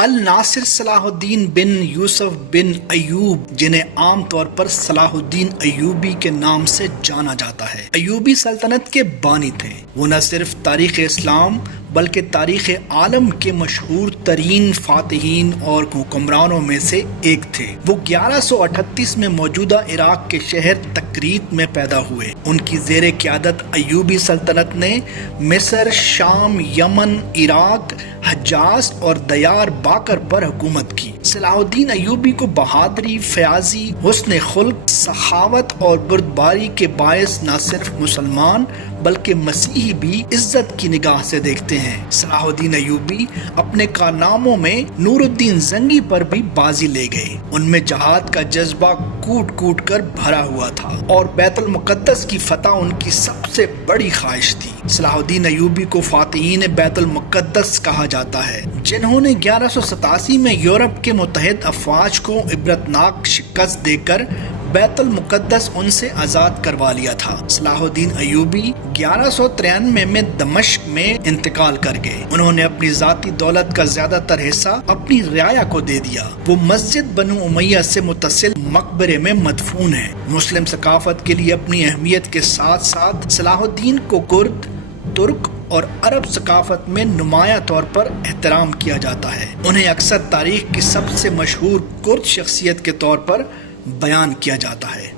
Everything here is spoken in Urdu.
الناصر صلاح الدین بن یوسف بن ایوب، جنہیں عام طور پر صلاح الدین ایوبی کے نام سے جانا جاتا ہے، ایوبی سلطنت کے بانی تھے۔ وہ نہ صرف تاریخ اسلام بلکہ تاریخ عالم کے مشہور ترین فاتحین اور حکمرانوں میں سے ایک تھے۔ وہ 1138 میں موجودہ عراق کے شہر تکریت میں پیدا ہوئے۔ ان کی زیر قیادت ایوبی سلطنت نے مصر، شام، یمن، عراق، حجاز اور دیار باکر پر حکومت کی۔ صلاح الدین ایوبی کو بہادری، فیاضی، حسن خلق، سخاوت اور بردباری کے باعث نہ صرف مسلمان بلکہ مسیحی بھی عزت کی نگاہ سے دیکھتے ہیں۔ صلاح الدین ایوبی اپنے کارناموں میں نور الدین زنگی پر بھی بازی لے گئے۔ ان میں جہاد کا جذبہ کوٹ کوٹ کر بھرا ہوا تھا اور بیت المقدس کی فتح ان کی سب سے بڑی خواہش تھی۔ صلاح الدین ایوبی کو فاتحین بیت المقدس کہا جاتا ہے، جنہوں نے 1187 میں یورپ کے متحد افواج کو عبرتناک شکست دے کر بیت المقدس ان سے آزاد کروا لیا تھا۔ صلاح الدین ایوبی 1193 میں دمشق میں انتقال کر گئے۔ انہوں نے اپنی ذاتی دولت کا زیادہ تر حصہ اپنی رعایا کو دے دیا۔ وہ مسجد بنو امیہ سے متصل مقبرے میں مدفون ہیں۔ مسلم ثقافت کے لیے اپنی اہمیت کے ساتھ ساتھ صلاح الدین کو کرد، ترک اور عرب ثقافت میں نمایاں طور پر احترام کیا جاتا ہے۔ انہیں اکثر تاریخ کی سب سے مشہور کرد شخصیت کے طور پر بیان کیا جاتا ہے۔